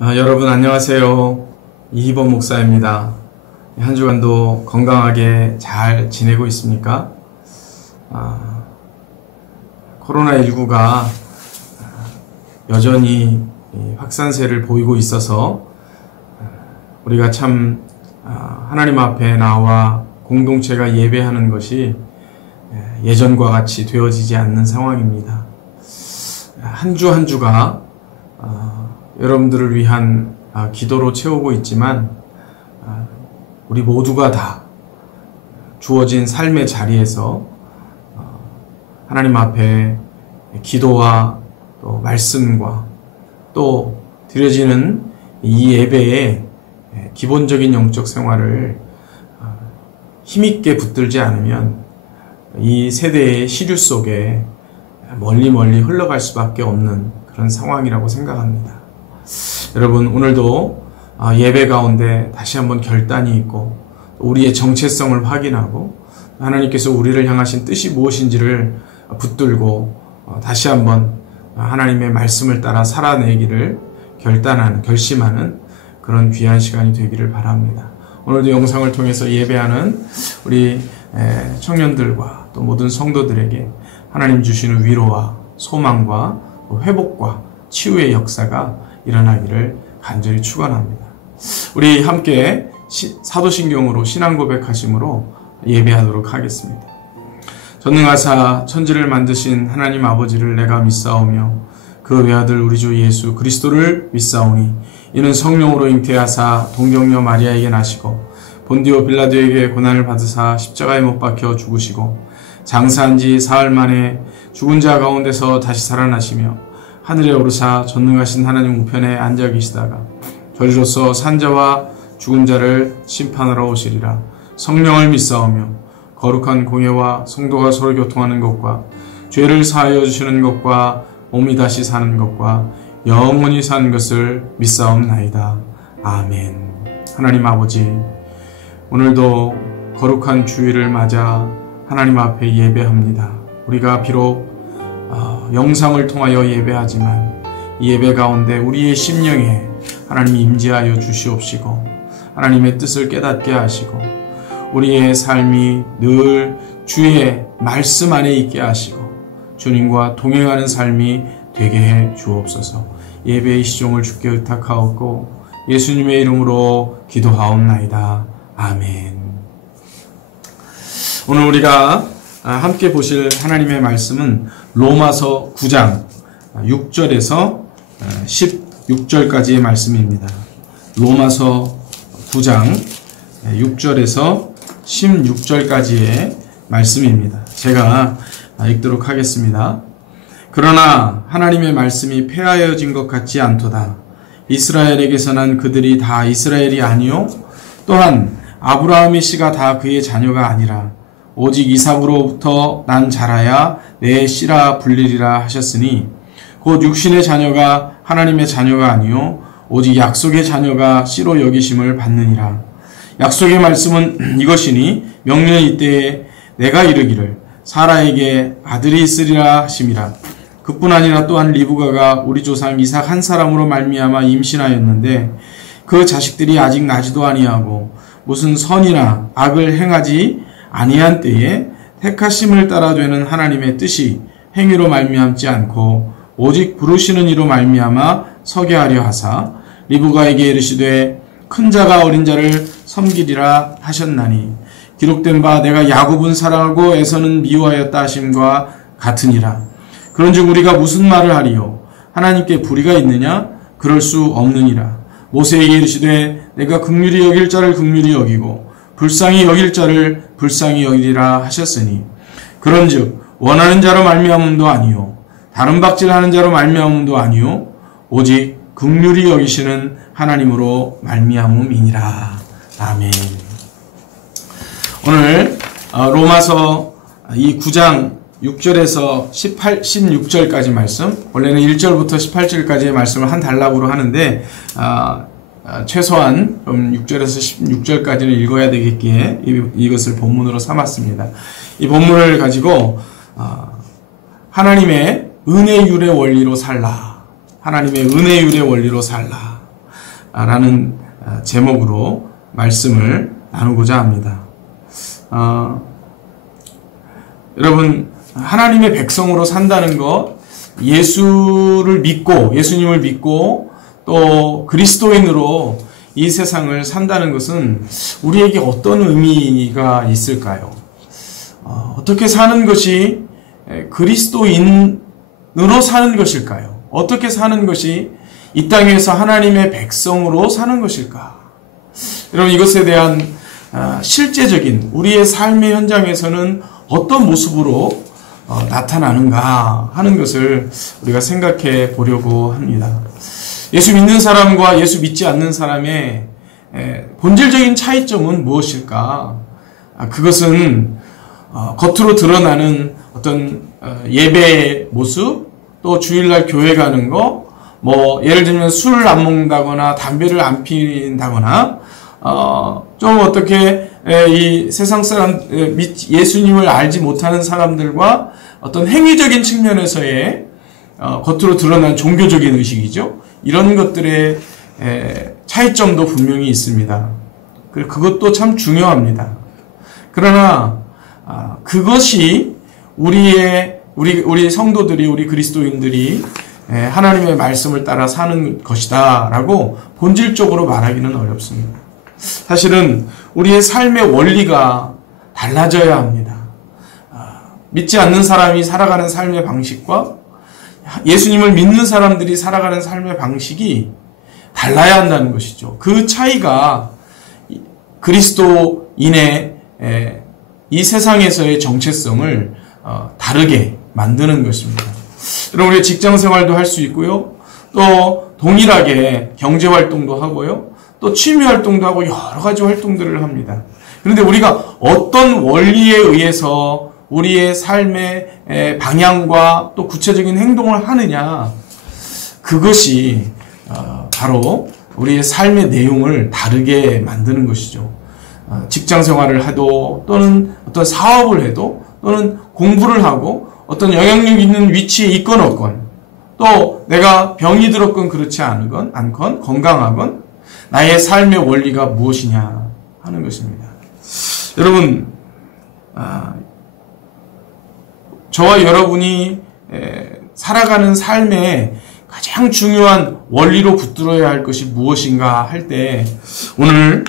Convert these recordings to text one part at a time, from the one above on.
여러분 안녕하세요. 이희범 목사입니다. 한 주간도 건강하게 잘 지내고 있습니까? 코로나19가 여전히 확산세를 보이고 있어서 우리가 참 하나님 앞에 나와 공동체가 예배하는 것이 예전과 같이 되어지지 않는 상황입니다. 한 주 한 주가 여러분들을 위한 기도로 채우고 있지만 우리 모두가 다 주어진 삶의 자리에서 하나님 앞에 기도와 또 말씀과 또 드려지는 이 예배의 기본적인 영적 생활을 힘있게 붙들지 않으면 이 세대의 시류 속에 멀리 흘러갈 수밖에 없는 그런 상황이라고 생각합니다. 여러분 오늘도 예배 가운데 다시 한번 결단이 있고 우리의 정체성을 확인하고 하나님께서 우리를 향하신 뜻이 무엇인지를 붙들고 다시 한번 하나님의 말씀을 따라 살아내기를 결심하는 그런 귀한 시간이 되기를 바랍니다. 오늘도 영상을 통해서 예배하는 우리 청년들과 또 모든 성도들에게 하나님 주시는 위로와 소망과 회복과 치유의 역사가 일어나기를 간절히 축원합니다. 우리 함께 사도신경으로 신앙 고백하심으로 예배하도록 하겠습니다. 전능하사 천지를 만드신 하나님 아버지를 내가 믿사오며 그 외아들 우리 주 예수 그리스도를 믿사오니 이는 성령으로 잉태하사 동정녀 마리아에게 나시고 본디오 빌라도에게 고난을 받으사 십자가에 못 박혀 죽으시고 장사한 지 사흘 만에 죽은 자 가운데서 다시 살아나시며 하늘에 오르사 전능하신 하나님 우편에 앉아 계시다가 저리로서 산자와 죽은 자를 심판하러 오시리라. 성령을 믿사오며 거룩한 공예와 성도가 서로 교통하는 것과 죄를 사하여 주시는 것과 몸이 다시 사는 것과 영원히 사는 것을 믿사옵나이다. 아멘. 하나님 아버지, 오늘도 거룩한 주일을 맞아 하나님 앞에 예배합니다. 우리가 비록 영상을 통하여 예배하지만 이 예배 가운데 우리의 심령에 하나님이 임재하여 주시옵시고 하나님의 뜻을 깨닫게 하시고 우리의 삶이 늘 주의 말씀 안에 있게 하시고 주님과 동행하는 삶이 되게 해 주옵소서. 예배의 시종을 주께 의탁하옵고 예수님의 이름으로 기도하옵나이다. 아멘. 오늘 우리가 함께 보실 하나님의 말씀은 로마서 9장 6절에서 16절까지의 말씀입니다. 로마서 9장 6절에서 16절까지의 말씀입니다. 제가 읽도록 하겠습니다. 그러나 하나님의 말씀이 폐하여진 것 같지 않도다. 이스라엘에게서 난 그들이 다 이스라엘이 아니요 또한 아브라함의 씨가 다 그의 자녀가 아니라 오직 이삭으로부터 난 자라야 내 씨라 불리리라 하셨으니 곧 육신의 자녀가 하나님의 자녀가 아니요 오직 약속의 자녀가 씨로 여기심을 받느니라. 약속의 말씀은 이것이니 명륜의 이때에 내가 이르기를 사라에게 아들이 있으리라 하심이라. 그뿐 아니라 또한 리브가가 우리 조상 이삭 한 사람으로 말미암아 임신하였는데 그 자식들이 아직 나지도 아니하고 무슨 선이나 악을 행하지 아니한 때에 택하심을 따라 되는 하나님의 뜻이 행위로 말미암지 않고 오직 부르시는 이로 말미암아 서게 하려 하사 리브가에게 이르시되 큰 자가 어린 자를 섬기리라 하셨나니 기록된 바 내가 야곱은 사랑하고 에서는 미워하였다 하심과 같으니라. 그런즉 우리가 무슨 말을 하리요? 하나님께 불의가 있느냐? 그럴 수 없느니라. 모세에게 이르시되 내가 긍휼히 여길 자를 긍휼히 여기고 불쌍히 여길 자를 불쌍히 여기리라 하셨으니 그런즉 원하는 자로 말미암음도 아니요 다른 박질하는 자로 말미암음도 아니요 오직 긍휼히 여기시는 하나님으로 말미암음이니라. 아멘. 오늘 로마서 이 9장 6절에서 16절까지 말씀, 원래는 1절부터 18절까지의 말씀을 한 단락으로 하는데 최소한 6절에서 16절까지는 읽어야 되겠기에 이것을 본문으로 삼았습니다. 이 본문을 가지고 하나님의 은혜율의 원리로 살라. 하나님의 은혜율의 원리로 살라. 라는 제목으로 말씀을 나누고자 합니다. 여러분, 하나님의 백성으로 산다는 것, 예수님을 믿고 또 그리스도인으로 이 세상을 산다는 것은 우리에게 어떤 의미가 있을까요? 어떻게 사는 것이 그리스도인으로 사는 것일까요? 어떻게 사는 것이 이 땅에서 하나님의 백성으로 사는 것일까? 여러분, 이것에 대한 실제적인 우리의 삶의 현장에서는 어떤 모습으로 나타나는가 하는 것을 우리가 생각해 보려고 합니다. 예수 믿는 사람과 예수 믿지 않는 사람의 본질적인 차이점은 무엇일까? 그것은 겉으로 드러나는 어떤 예배의 모습, 또 주일날 교회 가는 거, 예를 들면 술을 안 먹는다거나 담배를 안 피운다거나 좀 어떻게 이 세상 사람, 예수님을 알지 못하는 사람들과 어떤 행위적인 측면에서의 겉으로 드러난 종교적인 의식이죠. 이런 것들의 차이점도 분명히 있습니다. 그것도 참 중요합니다. 그러나 그것이 우리 성도들이, 우리 그리스도인들이 하나님의 말씀을 따라 사는 것이다 라고 본질적으로 말하기는 어렵습니다. 사실은 우리의 삶의 원리가 달라져야 합니다. 믿지 않는 사람이 살아가는 삶의 방식과 예수님을 믿는 사람들이 살아가는 삶의 방식이 달라야 한다는 것이죠. 그 차이가 그리스도인의 이 세상에서의 정체성을 다르게 만드는 것입니다. 여러분, 우리 직장 생활도 할 수 있고요. 또 동일하게 경제 활동도 하고요. 또 취미 활동도 하고 여러 가지 활동들을 합니다. 그런데 우리가 어떤 원리에 의해서 우리의 삶의 방향과 또 구체적인 행동을 하느냐, 그것이 바로 우리의 삶의 내용을 다르게 만드는 것이죠. 직장 생활을 해도, 또는 어떤 사업을 해도, 또는 공부를 하고 어떤 영향력 있는 위치에 있건 없건, 또 내가 병이 들었건 그렇지 않건 건강하건 나의 삶의 원리가 무엇이냐 하는 것입니다. 여러분, 저와 여러분이 살아가는 삶의 가장 중요한 원리로 붙들어야 할 것이 무엇인가 할 때, 오늘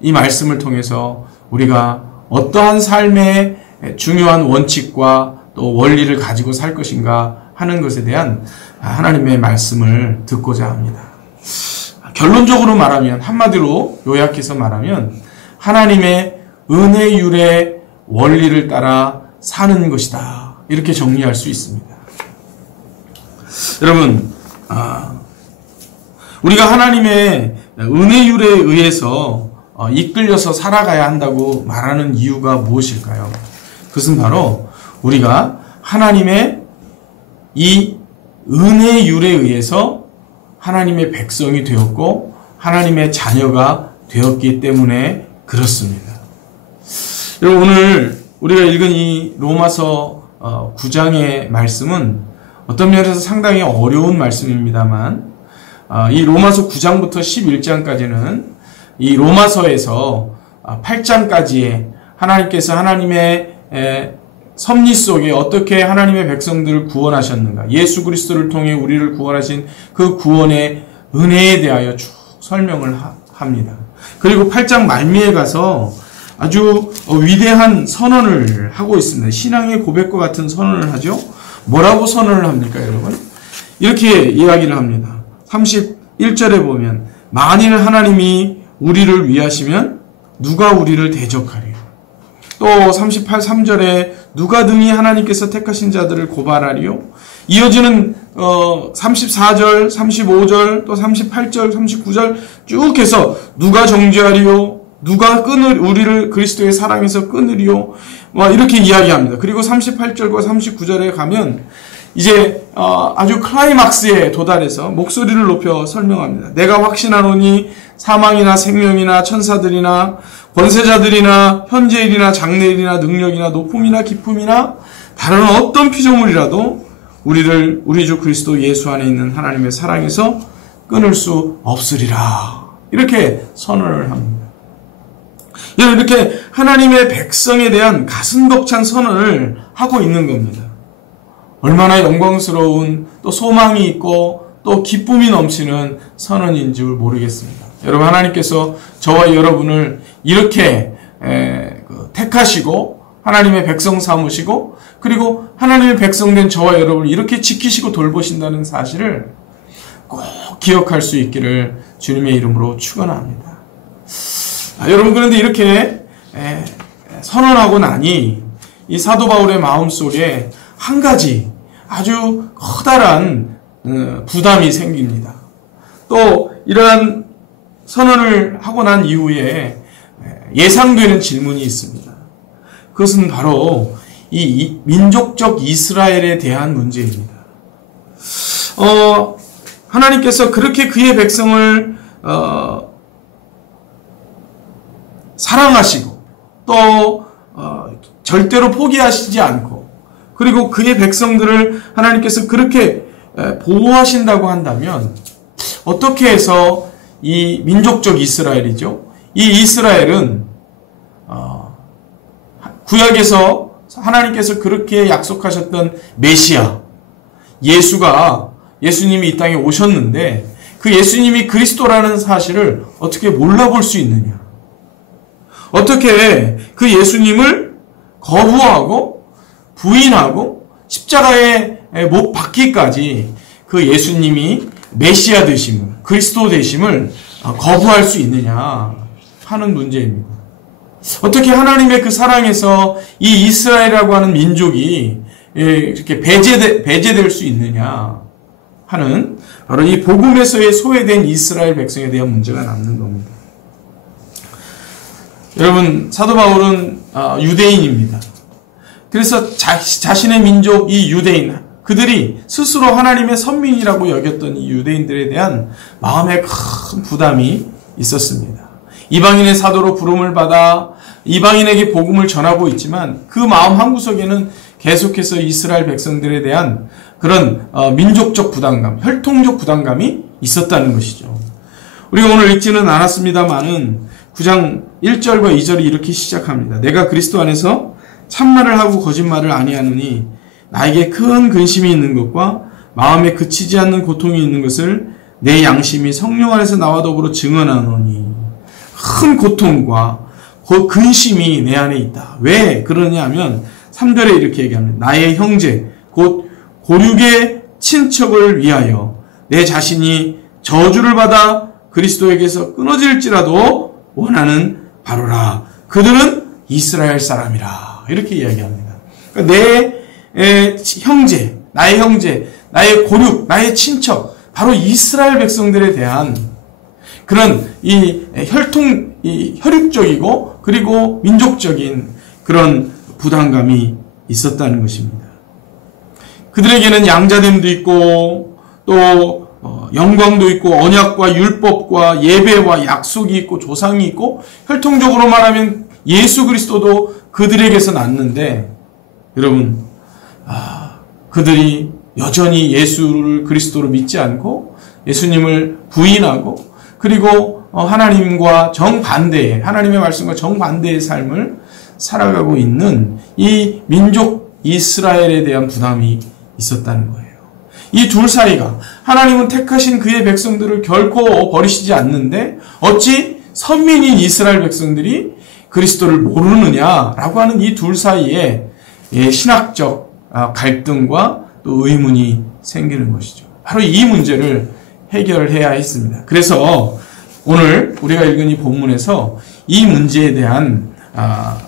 이 말씀을 통해서 우리가 어떠한 삶의 중요한 원칙과 또 원리를 가지고 살 것인가 하는 것에 대한 하나님의 말씀을 듣고자 합니다. 결론적으로 말하면, 한마디로 요약해서 말하면, 하나님의 은혜율의 원리를 따라 사는 것이다, 이렇게 정리할 수 있습니다. 여러분, 우리가 하나님의 은혜율에 의해서 이끌려서 살아가야 한다고 말하는 이유가 무엇일까요? 그것은 바로 우리가 하나님의 이 은혜율에 의해서 하나님의 백성이 되었고 하나님의 자녀가 되었기 때문에 그렇습니다. 여러분, 오늘 우리가 읽은 이 로마서 9장의 말씀은 어떤 면에서 상당히 어려운 말씀입니다만, 이 로마서 9장부터 11장까지는 이 로마서에서 8장까지의 하나님께서 하나님의 섭리 속에 어떻게 하나님의 백성들을 구원하셨는가, 예수 그리스도를 통해 우리를 구원하신 그 구원의 은혜에 대하여 쭉 설명을 합니다. 그리고 8장 말미에 가서 아주 위대한 선언을 하고 있습니다. 신앙의 고백과 같은 선언을 하죠. 뭐라고 선언을 합니까, 여러분? 이렇게 이야기를 합니다. 31절에 보면, 만일 하나님이 우리를 위하시면 누가 우리를 대적하리요? 또 3절에 누가 능히 하나님께서 택하신 자들을 고발하리요? 이어지는 34절, 35절, 또 38절, 39절 쭉 해서 누가 정죄하리요? 누가 우리를 그리스도의 사랑에서 끊으리요? 이렇게 이야기합니다. 그리고 38절과 39절에 가면 이제 아주 클라이막스에 도달해서 목소리를 높여 설명합니다. 내가 확신하노니 사망이나 생명이나 천사들이나 권세자들이나 현재일이나 장래일이나 능력이나 높음이나 깊음이나 다른 어떤 피조물이라도 우리 주 그리스도 예수 안에 있는 하나님의 사랑에서 끊을 수 없으리라. 이렇게 선언을 합니다. 이렇게 하나님의 백성에 대한 가슴 벅찬 선언을 하고 있는 겁니다. 얼마나 영광스러운 또 소망이 있고 또 기쁨이 넘치는 선언인 줄 모르겠습니다. 여러분, 하나님께서 저와 여러분을 이렇게 택하시고 하나님의 백성 삼으시고 그리고 하나님의 백성된 저와 여러분을 이렇게 지키시고 돌보신다는 사실을 꼭 기억할 수 있기를 주님의 이름으로 축원합니다. 여러분, 그런데 이렇게 선언하고 나니 이 사도 바울의 마음속에 한 가지 아주 커다란 부담이 생깁니다. 또 이러한 선언을 하고 난 이후에 예상되는 질문이 있습니다. 그것은 바로 이 민족적 이스라엘에 대한 문제입니다. 하나님께서 그렇게 그의 백성을 사랑하시고 또 절대로 포기하시지 않고 그리고 그의 백성들을 하나님께서 그렇게 보호하신다고 한다면 어떻게 해서 이 민족적 이스라엘이죠. 이 이스라엘은 구약에서 하나님께서 그렇게 약속하셨던 메시아 예수님이 이 땅에 오셨는데 그 예수님이 그리스도라는 사실을 어떻게 몰라볼 수 있느냐. 어떻게 그 예수님을 거부하고 부인하고 십자가에 못 박기까지 그 예수님이 메시아 되심을 그리스도 되심을 거부할 수 있느냐 하는 문제입니다. 어떻게 하나님의 그 사랑에서 이 이스라엘이라고 하는 민족이 이렇게 배제될 수 있느냐 하는 바로 이 복음에서의 소외된 이스라엘 백성에 대한 문제가 남는 겁니다. 여러분, 사도 바울은 유대인입니다. 그래서 자신의 민족 이 유대인 그들이 스스로 하나님의 선민이라고 여겼던 이 유대인들에 대한 마음에 큰 부담이 있었습니다. 이방인의 사도로 부름을 받아 이방인에게 복음을 전하고 있지만 그 마음 한구석에는 계속해서 이스라엘 백성들에 대한 그런 민족적 부담감, 혈통적 부담감이 있었다는 것이죠. 우리가 오늘 읽지는 않았습니다만은 9장 1절과 2절이 이렇게 시작합니다. 내가 그리스도 안에서 참말을 하고 거짓말을 아니하노니 나에게 큰 근심이 있는 것과 마음에 그치지 않는 고통이 있는 것을 내 양심이 성령 안에서 나와 더불어 증언하노니 큰 고통과 근심이 내 안에 있다. 왜 그러냐 하면 3절에 이렇게 얘기합니다. 나의 형제 곧 고륙의 친척을 위하여 내 자신이 저주를 받아 그리스도에게서 끊어질지라도 원하는 바로라. 그들은 이스라엘 사람이라. 이렇게 이야기합니다. 그러니까 내 형제, 나의 고륙, 나의 친척, 바로 이스라엘 백성들에 대한 그런 혈육적이고 그리고 민족적인 그런 부담감이 있었다는 것입니다. 그들에게는 양자됨도 있고 또 영광도 있고 언약과 율법과 예배와 약속이 있고 조상이 있고 혈통적으로 말하면 예수 그리스도도 그들에게서 났는데 여러분 그들이 여전히 예수를 그리스도로 믿지 않고 예수님을 부인하고 그리고 하나님과 정반대의 하나님의 말씀과 정반대의 삶을 살아가고 있는 이 민족 이스라엘에 대한 부담이 있었다는 거예요. 이 둘 사이가 하나님은 택하신 그의 백성들을 결코 버리시지 않는데 어찌 선민인 이스라엘 백성들이 그리스도를 모르느냐라고 하는 이 둘 사이에 신학적 갈등과 또 의문이 생기는 것이죠. 바로 이 문제를 해결해야 했습니다. 그래서 오늘 우리가 읽은 이 본문에서 이 문제에 대한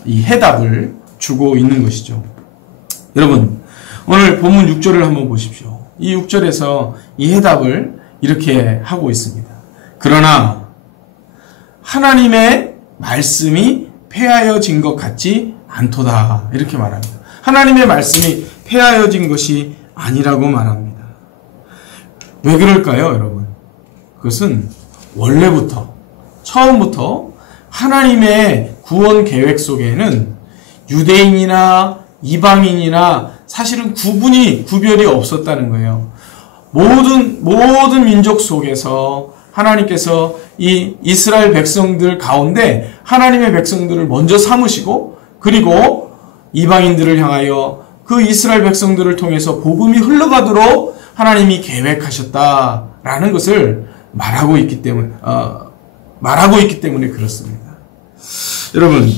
이 해답을 주고 있는 것이죠. 여러분, 오늘 본문 6절을 한번 보십시오. 이 6절에서 이 해답을 이렇게 하고 있습니다. 그러나 하나님의 말씀이 폐하여진 것 같지 않도다. 이렇게 말합니다. 하나님의 말씀이 폐하여진 것이 아니라고 말합니다. 왜 그럴까요, 여러분? 그것은 원래부터, 처음부터 하나님의 구원 계획 속에는 유대인이나 이방인이나 사실은 구별이 없었다는 거예요. 모든 민족 속에서 하나님께서 이 이스라엘 백성들 가운데 하나님의 백성들을 먼저 삼으시고 그리고 이방인들을 향하여 그 이스라엘 백성들을 통해서 복음이 흘러가도록 하나님이 계획하셨다라는 것을 말하고 있기 때문에 그렇습니다. 여러분,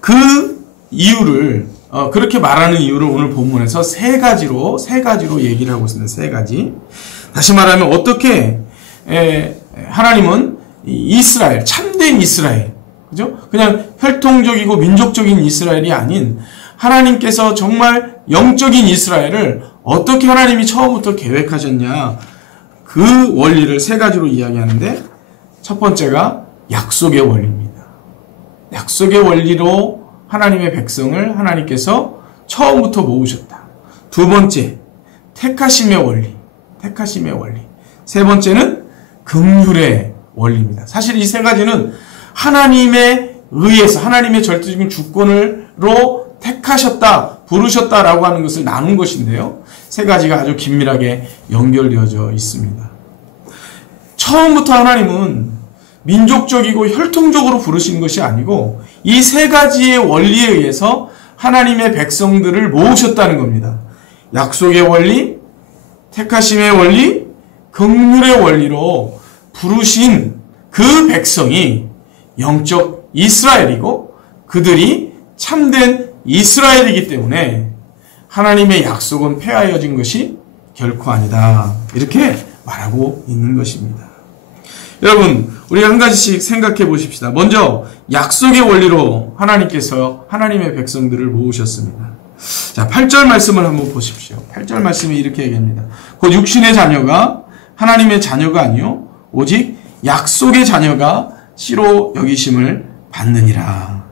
그 이유를 그렇게 말하는 이유를 오늘 본문에서 세 가지로 얘기를 하고 있습니다. 세 가지. 다시 말하면 어떻게 하나님은 이스라엘, 참된 이스라엘, 그죠? 그냥 혈통적이고 민족적인 이스라엘이 아닌 하나님께서 정말 영적인 이스라엘을 어떻게 하나님이 처음부터 계획하셨냐, 그 원리를 세 가지로 이야기하는데, 첫 번째가 약속의 원리입니다. 약속의 원리로 하나님의 백성을 하나님께서 처음부터 모으셨다. 두 번째, 택하심의 원리. 세 번째는 긍휼의 원리입니다. 사실 이 세 가지는 하나님에 의해서 하나님의 절대적인 주권으로 택하셨다, 부르셨다라고 하는 것을 나눈 것인데요. 세 가지가 아주 긴밀하게 연결되어져 있습니다. 처음부터 하나님은 민족적이고 혈통적으로 부르신 것이 아니고 이 세 가지의 원리에 의해서 하나님의 백성들을 모으셨다는 겁니다. 약속의 원리, 택하심의 원리, 긍휼의 원리로 부르신 그 백성이 영적 이스라엘이고 그들이 참된 이스라엘이기 때문에 하나님의 약속은 폐하여진 것이 결코 아니다. 이렇게 말하고 있는 것입니다. 여러분, 우리가 한 가지씩 생각해 보십시다. 먼저 약속의 원리로 하나님께서 하나님의 백성들을 모으셨습니다. 자, 8절 말씀을 한번 보십시오. 8절 말씀이 이렇게 얘기합니다. 곧 육신의 자녀가 하나님의 자녀가 아니요 오직 약속의 자녀가 씨로 여기심을 받느니라.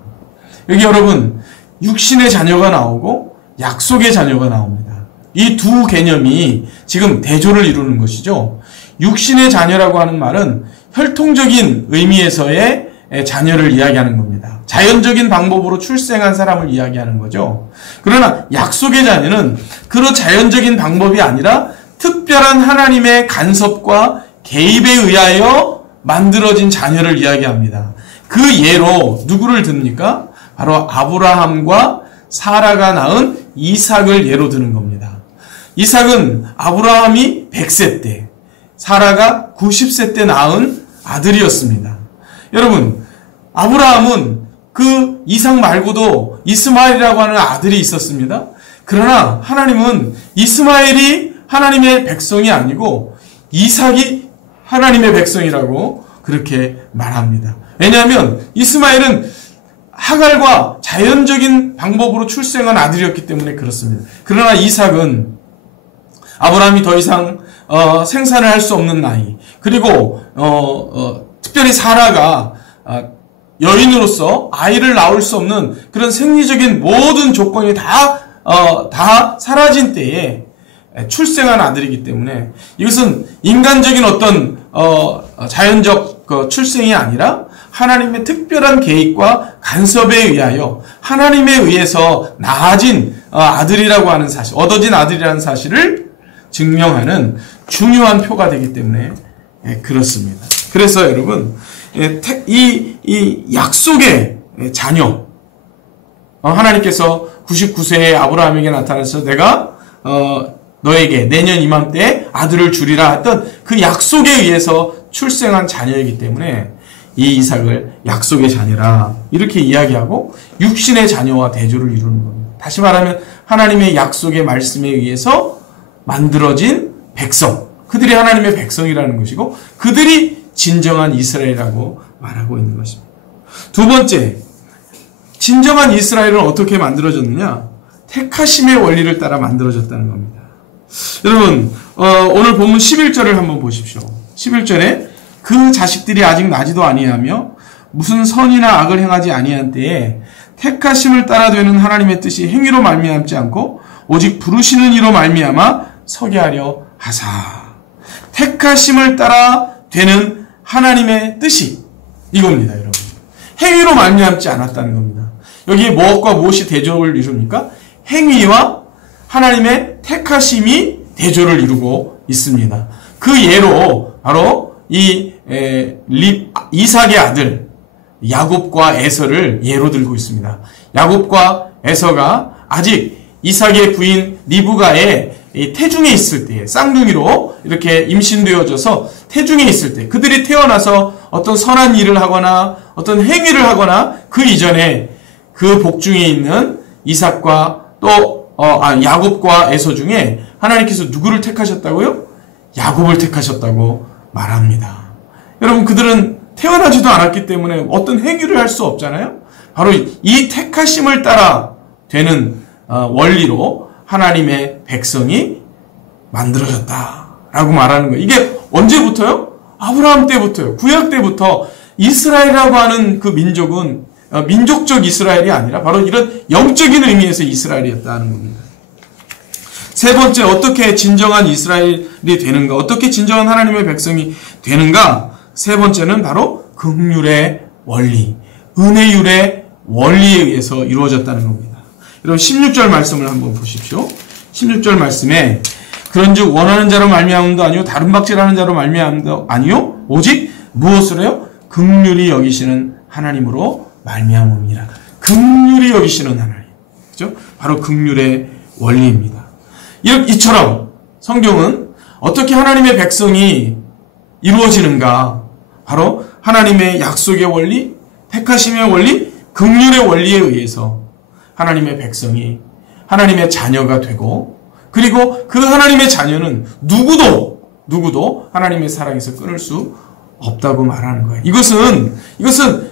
여기 여러분, 육신의 자녀가 나오고 약속의 자녀가 나옵니다. 이 두 개념이 지금 대조를 이루는 것이죠. 육신의 자녀라고 하는 말은 혈통적인 의미에서의 자녀를 이야기하는 겁니다. 자연적인 방법으로 출생한 사람을 이야기하는 거죠. 그러나 약속의 자녀는 그런 자연적인 방법이 아니라 특별한 하나님의 간섭과 개입에 의하여 만들어진 자녀를 이야기합니다. 그 예로 누구를 듭니까? 바로 아브라함과 사라가 낳은 이삭을 예로 드는 겁니다. 이삭은 아브라함이 100세 때, 사라가 90세 때 낳은 아들이었습니다. 여러분, 아브라함은 그 이삭 말고도 이스마엘이라고 하는 아들이 있었습니다. 그러나 하나님은 이스마엘이 하나님의 백성이 아니고 이삭이 하나님의 백성이라고 그렇게 말합니다. 왜냐하면 이스마엘은 하갈과 자연적인 방법으로 출생한 아들이었기 때문에 그렇습니다. 그러나 이삭은 아브라함이 더 이상 생산을 할 수 없는 나이, 그리고 특별히 사라가 여인으로서 아이를 낳을 수 없는 그런 생리적인 모든 조건이 다 사라진 때에 출생한 아들이기 때문에 이것은 인간적인 어떤 자연적 출생이 아니라 하나님의 특별한 계획과 간섭에 의하여 하나님에 의해서 낳아진 아들이라고 하는 사실, 얻어진 아들이라는 사실을 증명하는 중요한 표가 되기 때문에 그렇습니다. 그래서 여러분, 이 약속의 자녀, 하나님께서 99세의 아브라함에게 나타나서 내가 너에게 내년 이맘때에 아들을 주리라 했던 그 약속에 의해서 출생한 자녀이기 때문에 이 이삭을 약속의 자녀라 이렇게 이야기하고 육신의 자녀와 대조를 이루는 겁니다. 다시 말하면 하나님의 약속의 말씀에 의해서 만들어진 백성, 그들이 하나님의 백성이라는 것이고 그들이 진정한 이스라엘이라고 말하고 있는 것입니다. 두 번째, 진정한 이스라엘은 어떻게 만들어졌느냐? 택하심의 원리를 따라 만들어졌다는 겁니다. 여러분, 오늘 본문 11절을 한번 보십시오. 11절에 그 자식들이 아직 나지도 아니하며 무슨 선이나 악을 행하지 아니한 때에 택하심을 따라 되는 하나님의 뜻이 행위로 말미암지 않고 오직 부르시는 이로 말미암아 서게 하려 하사. 택하심을 따라 되는 하나님의 뜻이 이겁니다, 여러분. 행위로 말미암지 않았다는 겁니다. 여기에 무엇과 무엇이 대조를 이룹니까? 행위와 하나님의 택하심이 대조를 이루고 있습니다. 그 예로 바로 이 이삭의 아들 야곱과 에서를 예로 들고 있습니다. 야곱과 에서가 아직 이삭의 부인 리브가의 태중에 있을 때, 쌍둥이로 이렇게 임신되어져서 태중에 있을 때, 그들이 태어나서 어떤 선한 일을 하거나 어떤 행위를 하거나 그 이전에 그 복중에 있는 이삭과 또 야곱과 에서 중에 하나님께서 누구를 택하셨다고요? 야곱을 택하셨다고 말합니다. 여러분, 그들은 태어나지도 않았기 때문에 어떤 행위를 할 수 없잖아요. 바로 이 택하심을 따라 되는 원리로 하나님의 백성이 만들어졌다라고 말하는 거예요. 이게 언제부터요? 아브라함 때부터요. 구약 때부터 이스라엘이라고 하는 그 민족은 민족적 이스라엘이 아니라 바로 이런 영적인 의미에서 이스라엘이었다는 겁니다. 세 번째, 어떻게 진정한 이스라엘이 되는가? 어떻게 진정한 하나님의 백성이 되는가? 세 번째는 바로 긍휼의 원리, 은혜율의 원리에 의해서 이루어졌다는 겁니다. 여러분 16절 말씀을 한번 보십시오. 16절 말씀에 그런즉 원하는 자로 말미암음도 아니요 다른 박질하는 자로 말미암음도 아니요 오직 무엇을 해요? 긍휼히 여기시는 하나님으로 말미암음이라. 긍휼히 여기시는 하나님, 그죠? 바로 긍휼의 원리입니다. 이처럼 성경은 어떻게 하나님의 백성이 이루어지는가? 바로 하나님의 약속의 원리, 택하심의 원리, 긍휼의 원리에 의해서 하나님의 백성이 하나님의 자녀가 되고, 그리고 그 하나님의 자녀는 누구도 하나님의 사랑에서 끊을 수 없다고 말하는 거예요. 이것은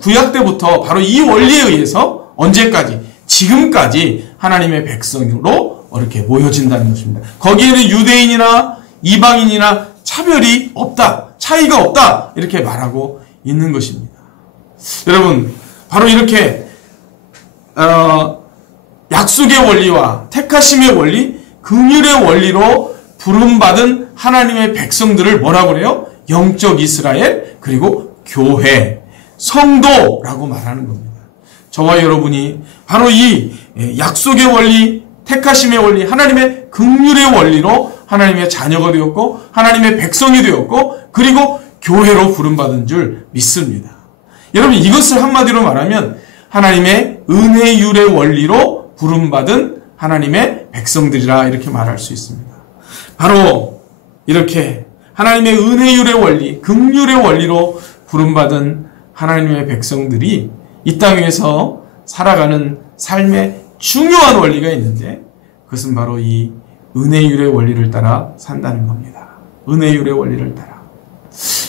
구약 때부터 바로 이 원리에 의해서 언제까지? 지금까지 하나님의 백성으로 이렇게 모여진다는 것입니다. 거기에는 유대인이나 이방인이나 차별이 없다, 차이가 없다, 이렇게 말하고 있는 것입니다. 여러분, 바로 이렇게 약속의 원리와 택하심의 원리, 긍휼의 원리로 부름받은 하나님의 백성들을 뭐라고 그래요? 영적 이스라엘, 그리고 교회, 성도라고 말하는 겁니다. 저와 여러분이 바로 이 약속의 원리, 택하심의 원리, 하나님의 긍휼의 원리로 하나님의 자녀가 되었고 하나님의 백성이 되었고 그리고 교회로 부름받은 줄 믿습니다. 여러분, 이것을 한마디로 말하면 하나님의 은혜율의 원리로 부름받은 하나님의 백성들이라 이렇게 말할 수 있습니다. 바로 이렇게 하나님의 은혜율의 원리, 긍휼의 원리로 부름받은 하나님의 백성들이 이 땅 위에서 살아가는 삶의 중요한 원리가 있는데 그것은 바로 이 은혜율의 원리를 따라 산다는 겁니다. 은혜율의 원리를 따라.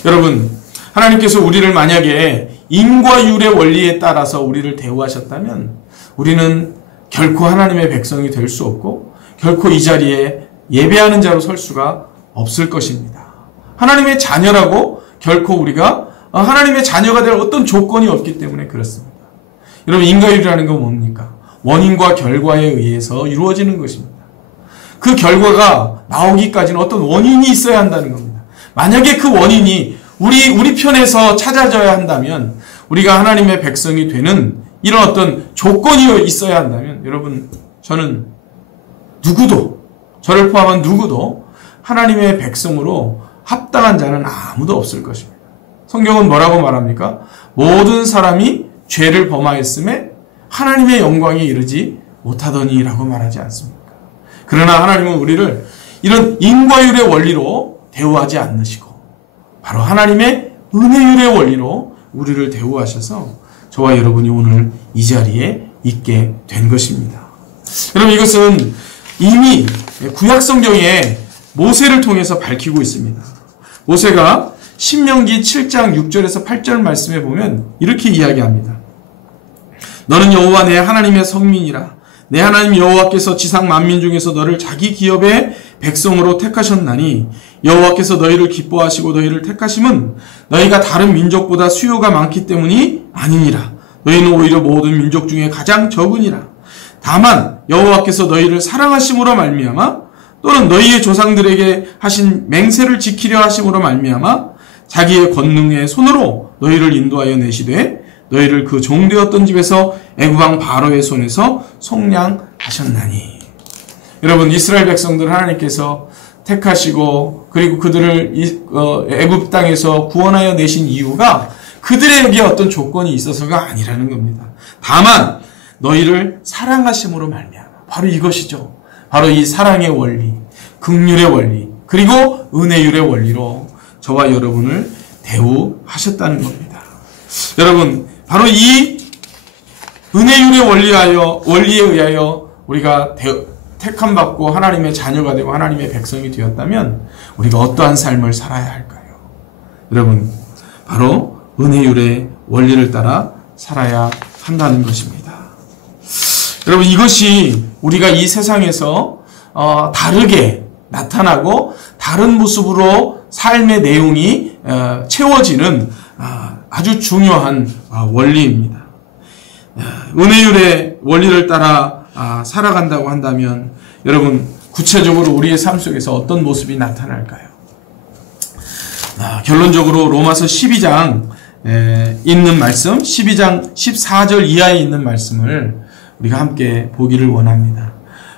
여러분, 하나님께서 우리를 만약에 인과율의 원리에 따라서 우리를 대우하셨다면 우리는 결코 하나님의 백성이 될 수 없고 결코 이 자리에 예배하는 자로 설 수가 없을 것입니다. 하나님의 자녀라고 결코 우리가 하나님의 자녀가 될 어떤 조건이 없기 때문에 그렇습니다. 여러분, 인과율이라는 건 뭡니까? 원인과 결과에 의해서 이루어지는 것입니다. 그 결과가 나오기까지는 어떤 원인이 있어야 한다는 겁니다. 만약에 그 원인이 우리 편에서 찾아져야 한다면, 우리가 하나님의 백성이 되는 이런 어떤 조건이 있어야 한다면, 여러분, 저는 저를 포함한 누구도 하나님의 백성으로 합당한 자는 아무도 없을 것입니다. 성경은 뭐라고 말합니까? 모든 사람이 죄를 범하였음에 하나님의 영광에 이르지 못하더니라고 말하지 않습니까? 그러나 하나님은 우리를 이런 인과율의 원리로 대우하지 않으시고 바로 하나님의 은혜율의 원리로 우리를 대우하셔서 저와 여러분이 오늘 이 자리에 있게 된 것입니다. 여러분, 이것은 이미 구약 성경에 모세를 통해서 밝히고 있습니다. 모세가 신명기 7장 6절에서 8절 말씀에 보면 이렇게 이야기합니다. 너는 여호와 내 하나님의 성민이라. 내 하나님 여호와께서 지상 만민 중에서 너를 자기 기업의 백성으로 택하셨나니 여호와께서 너희를 기뻐하시고 너희를 택하심은 너희가 다른 민족보다 수요가 많기 때문이 아니니라. 너희는 오히려 모든 민족 중에 가장 적으니라. 다만 여호와께서 너희를 사랑하심으로 말미암아 또는 너희의 조상들에게 하신 맹세를 지키려 하심으로 말미암아 자기의 권능의 손으로 너희를 인도하여 내시되 너희를 그 종되었던 집에서 애굽 왕 바로의 손에서 속량하셨나니. 여러분, 이스라엘 백성들 하나님께서 택하시고 그리고 그들을 애굽 땅에서 구원하여 내신 이유가 그들에게 어떤 조건이 있어서가 아니라는 겁니다. 다만 너희를 사랑하심으로 말미암아, 바로 이것이죠. 바로 이 사랑의 원리, 긍휼의 원리, 그리고 은혜율의 원리로 저와 여러분을 대우하셨다는 겁니다. 여러분, 바로 이 은혜율의 원리에 의하여 우리가 택함받고 하나님의 자녀가 되고 하나님의 백성이 되었다면 우리가 어떠한 삶을 살아야 할까요? 여러분, 바로 은혜율의 원리를 따라 살아야 한다는 것입니다. 여러분, 이것이 우리가 이 세상에서 다르게 나타나고 다른 모습으로 삶의 내용이 채워지는 아주 중요한 원리입니다. 은혜율의 원리를 따라 살아간다고 한다면 여러분, 구체적으로 우리의 삶 속에서 어떤 모습이 나타날까요? 결론적으로 로마서 12장 있는 말씀, 12장 14절 이하에 있는 말씀을 우리가 함께 보기를 원합니다.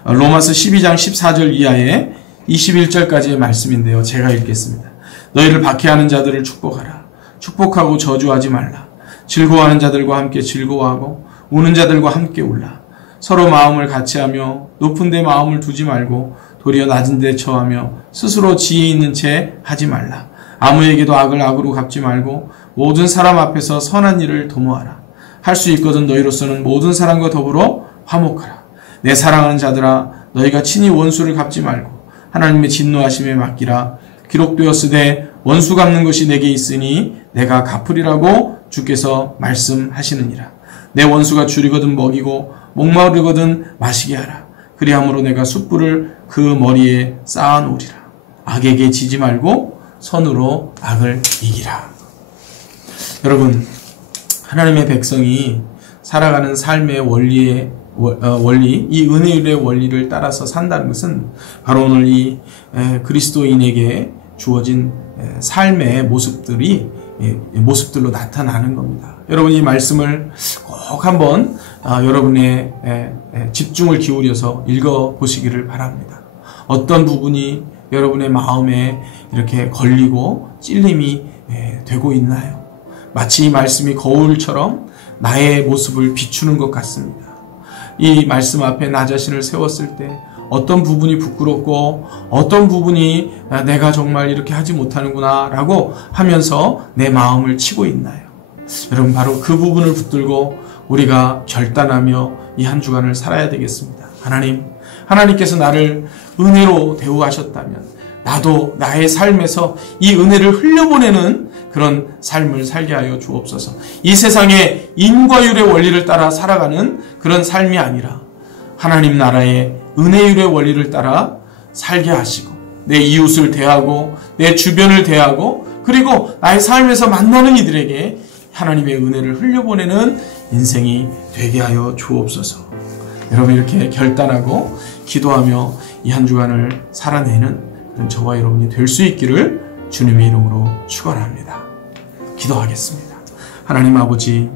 로마서 12장 14절 이하에 21절까지의 말씀인데요. 제가 읽겠습니다. 너희를 박해하는 자들을 축복하라. 축복하고 저주하지 말라. 즐거워하는 자들과 함께 즐거워하고 우는 자들과 함께 울라. 서로 마음을 같이하며 높은 데 마음을 두지 말고 도리어 낮은 데 처하며 스스로 지혜 있는 채 하지 말라. 아무에게도 악을 악으로 갚지 말고 모든 사람 앞에서 선한 일을 도모하라. 할 수 있거든 너희로서는 모든 사람과 더불어 화목하라. 내 사랑하는 자들아, 너희가 친히 원수를 갚지 말고 하나님의 진노하심에 맡기라. 기록되었으되 원수 갚는 것이 내게 있으니 내가 갚으리라고 주께서 말씀하시느니라. 내 원수가 줄이거든 먹이고 목마르거든 마시게 하라. 그리함으로 내가 숯불을 그 머리에 쌓아놓으리라. 악에게 지지 말고 선으로 악을 이기라. 여러분, 하나님의 백성이 살아가는 삶의 원리, 이 은혜율의 원리를 따라서 산다는 것은 바로 오늘 이 그리스도인에게 주어진 삶의 모습들로 나타나는 겁니다. 여러분, 이 말씀을 꼭 한번 여러분의 집중을 기울여서 읽어보시기를 바랍니다. 어떤 부분이 여러분의 마음에 이렇게 걸리고 찔림이 되고 있나요? 마치 이 말씀이 거울처럼 나의 모습을 비추는 것 같습니다. 이 말씀 앞에 나 자신을 세웠을 때 어떤 부분이 부끄럽고 어떤 부분이 내가 정말 이렇게 하지 못하는구나 라고 하면서 내 마음을 치고 있나요? 여러분, 바로 그 부분을 붙들고 우리가 결단하며 이 한 주간을 살아야 되겠습니다. 하나님께서 나를 은혜로 대우하셨다면 나도 나의 삶에서 이 은혜를 흘려보내는 그런 삶을 살게 하여 주옵소서. 이 세상의 인과율의 원리를 따라 살아가는 그런 삶이 아니라 하나님 나라의 은혜율의 원리를 따라 살게 하시고 내 이웃을 대하고 내 주변을 대하고 그리고 나의 삶에서 만나는 이들에게 하나님의 은혜를 흘려보내는 인생이 되게 하여 주옵소서. 여러분, 이렇게 결단하고 기도하며 이 한 주간을 살아내는 그런 저와 여러분이 될 수 있기를 주님의 이름으로 축원합니다. 기도하겠습니다. 하나님 아버지,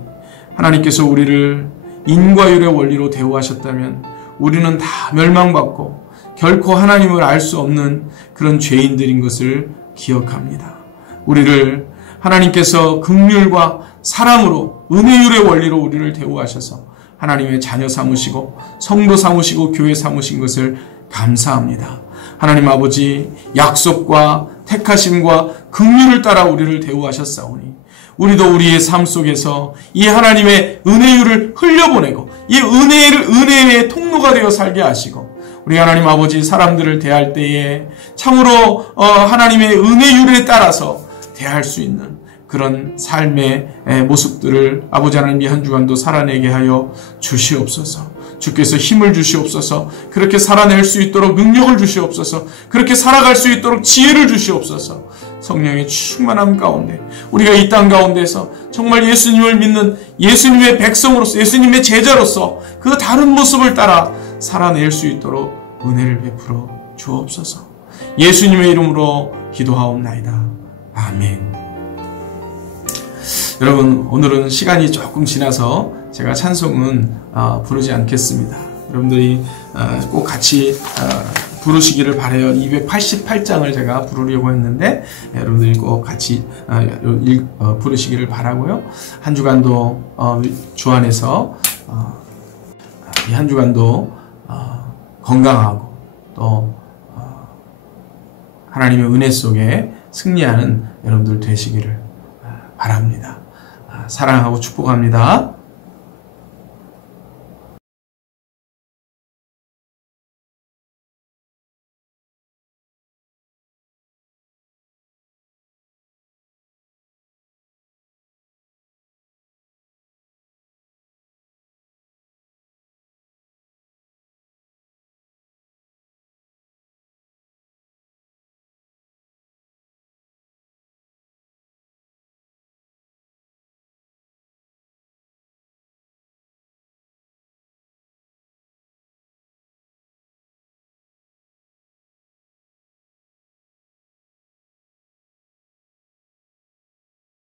하나님께서 우리를 인과율의 원리로 대우하셨다면 우리는 다 멸망받고 결코 하나님을 알 수 없는 그런 죄인들인 것을 기억합니다. 우리를 하나님께서 긍휼과 사랑으로 은혜율의 원리로 우리를 대우하셔서 하나님의 자녀 삼으시고 성도 삼으시고 교회 삼으신 것을 감사합니다. 하나님 아버지, 약속과 택하심과 긍휼을 따라 우리를 대우하셨사오니 우리도 우리의 삶 속에서 이 하나님의 은혜율을 흘려보내고 이 은혜의 통로가 되어 살게 하시고 우리 하나님 아버지, 사람들을 대할 때에 참으로 하나님의 은혜율에 따라서 대할 수 있는 그런 삶의 모습들을 아버지 하나님 이 한 주간도 살아내게 하여 주시옵소서. 주께서 힘을 주시옵소서. 그렇게 살아낼 수 있도록 능력을 주시옵소서. 그렇게 살아갈 수 있도록 지혜를 주시옵소서. 성령의 충만함 가운데 우리가 이 땅 가운데서 정말 예수님을 믿는 예수님의 백성으로서 예수님의 제자로서 그 다른 모습을 따라 살아낼 수 있도록 은혜를 베풀어 주옵소서. 예수님의 이름으로 기도하옵나이다. 아멘. 여러분, 오늘은 시간이 조금 지나서 제가 찬송은 부르지 않겠습니다. 여러분들이 꼭 같이 부르시기를 바라요. 288장을 제가 부르려고 했는데 여러분들이 꼭 같이 부르시기를 바라고요. 한 주간도 주 안에서 이 한 주간도 건강하고 또 하나님의 은혜 속에 승리하는 여러분들 되시기를 바랍니다. 사랑하고 축복합니다.